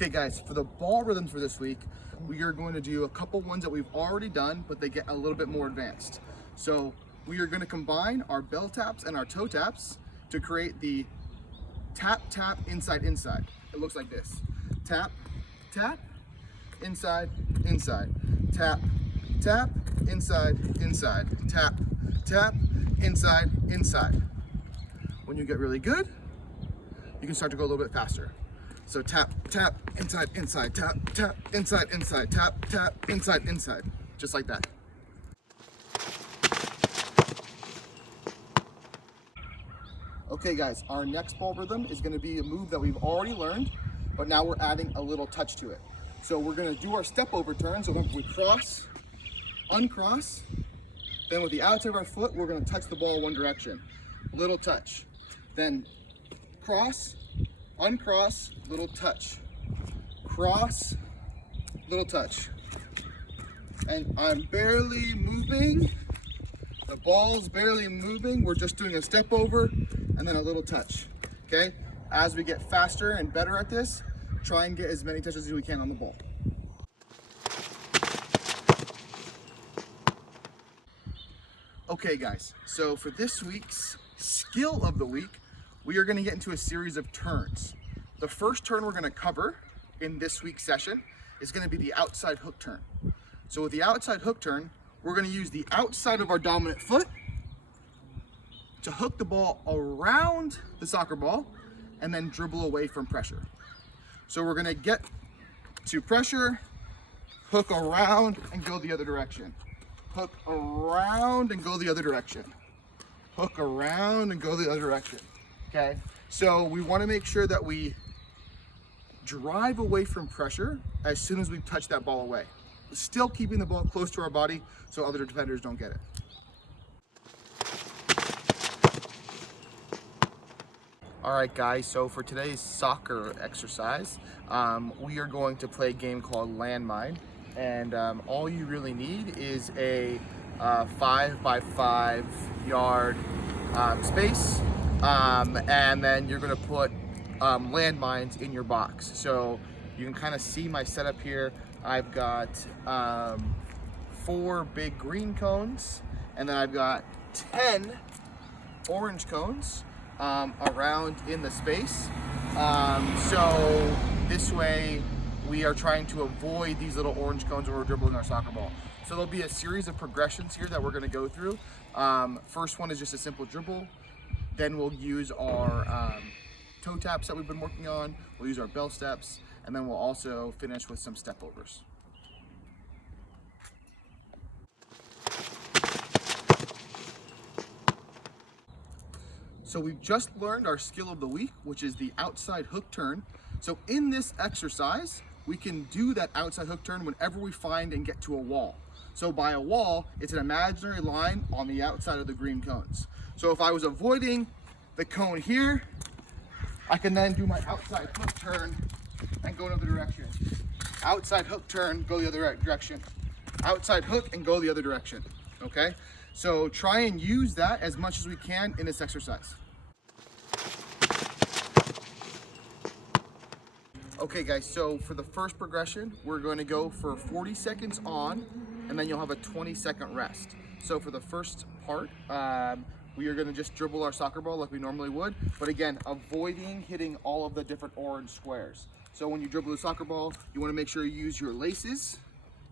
Okay guys, for the ball rhythms for this week, we are going to do a couple ones that we've already done, but they get a little bit more advanced. So we are going to combine our bell taps and our toe taps to create the tap, tap, inside, inside. It looks like this. Tap, tap, inside, inside. Tap, tap, inside, inside. Tap, tap, inside, inside. When you get really good, you can start to go a little bit faster. So tap, tap, inside, inside, tap, tap, inside, inside, tap, tap, inside, inside. Just like that. Okay guys, our next ball rhythm is gonna be a move that we've already learned, but now we're adding a little touch to it. So we're gonna do our step over turn. So we cross, uncross, then with the outside of our foot, we're gonna touch the ball one direction. Little touch. Then cross, uncross, little touch. Cross, little touch. And I'm barely moving. The ball's barely moving. We're just doing a step over and then a little touch, okay? As we get faster and better at this, try and get as many touches as we can on the ball. Okay guys, so for this week's skill of the week, we are gonna get into a series of turns. The first turn we're gonna cover in this week's session is gonna be the outside hook turn. So with the outside hook turn, we're gonna use the outside of our dominant foot to hook the ball around the soccer ball and then dribble away from pressure. So we're gonna get to pressure, hook around and go the other direction. Hook around and go the other direction. Hook around and go the other direction. Okay, so we want to make sure that we drive away from pressure as soon as we touch that ball away. Still keeping the ball close to our body so other defenders don't get it. All right guys, so for today's soccer exercise, we are going to play a game called Landmine. And all you really need is a 5 by 5 yard space. And then you're gonna put landmines in your box. So you can kind of see my setup here. I've got 4 big green cones, and then I've got 10 orange cones around in the space. So this way we are trying to avoid these little orange cones when we're dribbling our soccer ball. So there'll be a series of progressions here that we're gonna go through. First one is just a simple dribble. Then we'll use our toe taps that we've been working on. We'll use our bell steps, and then we'll also finish with some step overs. So we've just learned our skill of the week, which is the outside hook turn. So in this exercise, we can do that outside hook turn whenever we find and get to a wall. So by a wall, it's an imaginary line on the outside of the green cones. So if I was avoiding the cone here, I can then do my outside hook turn and go in the other direction. Outside hook turn, go the other direction. Outside hook and go the other direction, okay? So try and use that as much as we can in this exercise. Okay guys, so for the first progression, we're going to go for 40 seconds on, and then you'll have a 20-second rest. So for the first part, we are going to just dribble our soccer ball like we normally would, but again, avoiding hitting all of the different orange squares. So when you dribble the soccer ball, you want to make sure you use your laces,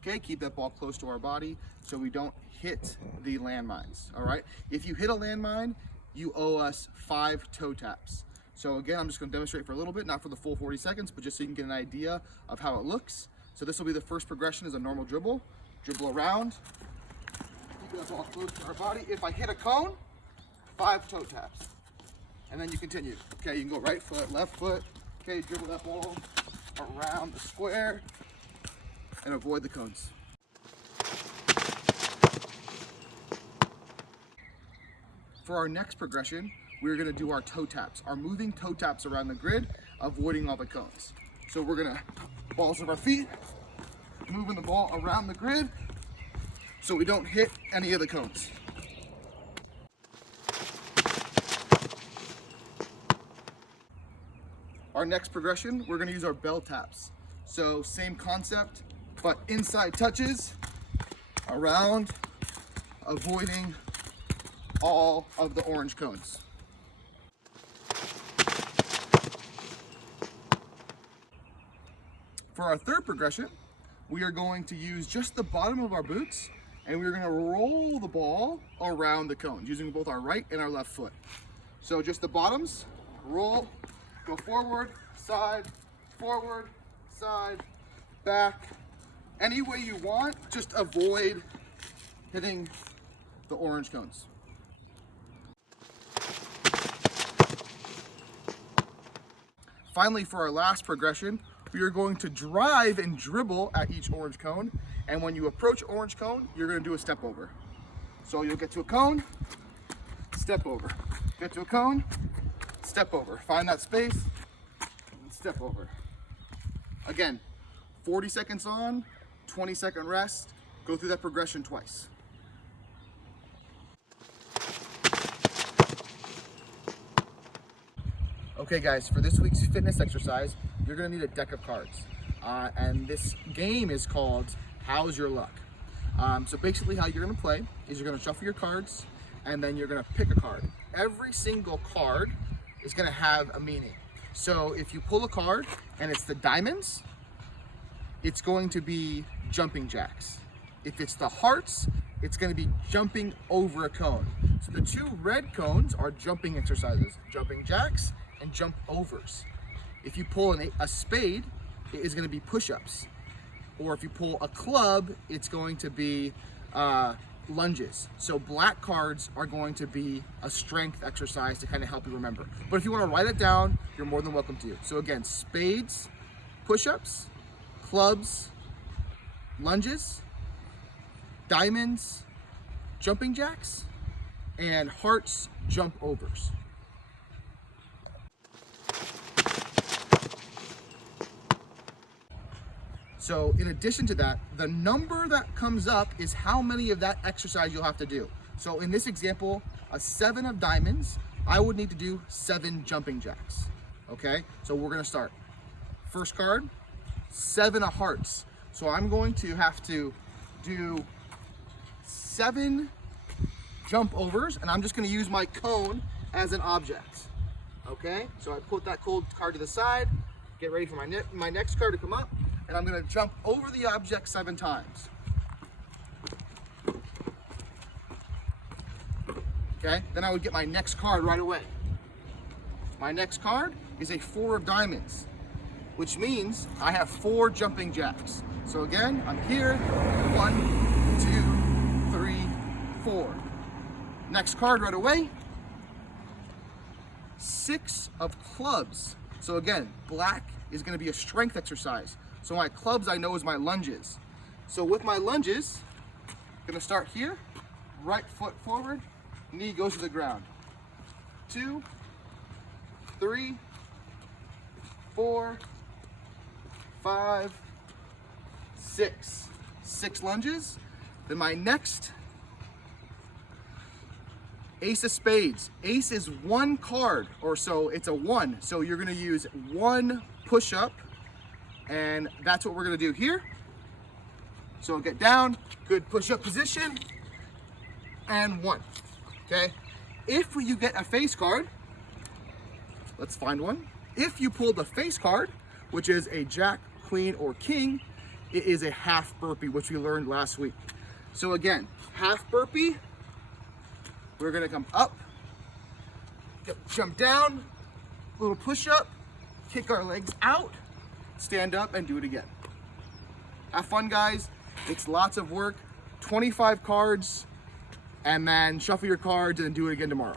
okay? Keep that ball close to our body so we don't hit the landmines, all right? If you hit a landmine, you owe us 5 toe taps. So again, I'm just going to demonstrate for a little bit, not for the full 40 seconds, but just so you can get an idea of how it looks. So this will be the first progression as a normal dribble. Dribble around, keep that ball close to our body. If I hit a cone, 5 toe taps. And then you continue. Okay, you can go right foot, left foot. Okay, dribble that ball around the square and avoid the cones. For our next progression, we're gonna do our toe taps, our moving toe taps around the grid, avoiding all the cones. So we're gonna, balls of our feet, moving the ball around the grid so we don't hit any of the cones. Our next progression, we're gonna use our bell taps. So same concept, but inside touches, around, avoiding all of the orange cones. For our third progression, we are going to use just the bottom of our boots, and we're gonna roll the ball around the cones using both our right and our left foot. So just the bottoms, roll, go forward, side, back. Any way you want, just avoid hitting the orange cones. Finally, for our last progression, we are going to drive and dribble at each orange cone. And when you approach orange cone, you're gonna do a step over. So you'll get to a cone, step over. Get to a cone, step over. Find that space, and step over. Again, 40 seconds on, 20-second rest. Go through that progression twice. Okay guys, for this week's fitness exercise, you're gonna need a deck of cards. And this game is called How's Your Luck? So basically how you're gonna play is you're gonna shuffle your cards and then you're gonna pick a card. Every single card is gonna have a meaning. So if you pull a card and it's the diamonds, it's going to be jumping jacks. If it's the hearts, it's gonna be jumping over a cone. So the two red cones are jumping exercises, jumping jacks and jump overs. If you pull a spade, it is gonna be push-ups. Or if you pull a club, it's going to be lunges. So black cards are going to be a strength exercise to kind of help you remember. But if you wanna write it down, you're more than welcome to. So again, spades, push-ups, clubs, lunges, diamonds, jumping jacks, and hearts, jump overs. So in addition to that, the number that comes up is how many of that exercise you'll have to do. So in this example, a 7 of diamonds, I would need to do 7 jumping jacks. Okay, so we're gonna start. First card, 7 of hearts. So I'm going to have to do 7 jump overs, and I'm just gonna use my cone as an object. Okay, so I put that cold card to the side, get ready for my next card to come up, and I'm gonna jump over the object 7 times. Okay, then I would get my next card right away. My next card is a 4 of diamonds, which means I have 4 jumping jacks. So again, I'm here, 1, 2, 3, 4. Next card right away, 6 of clubs. So again, black is gonna be a strength exercise. So my clubs I know is my lunges. So with my lunges, I'm gonna start here, right foot forward, knee goes to the ground. 2, 3, 4, 5, 6. 6 lunges. Then my next, ace of spades. Ace is 1 card, or so it's a 1. So you're gonna use 1 push-up, and that's what we're gonna do here. So get down, good push-up position, and 1, okay? If you get a face card, let's find one. If you pull the face card, which is a jack, queen, or king, it is a half burpee, which we learned last week. So again, half burpee, we're gonna come up, jump down, little push-up, kick our legs out, stand up, and do it again. Have fun, guys. It's lots of work. 25 cards, and then shuffle your cards and do it again tomorrow.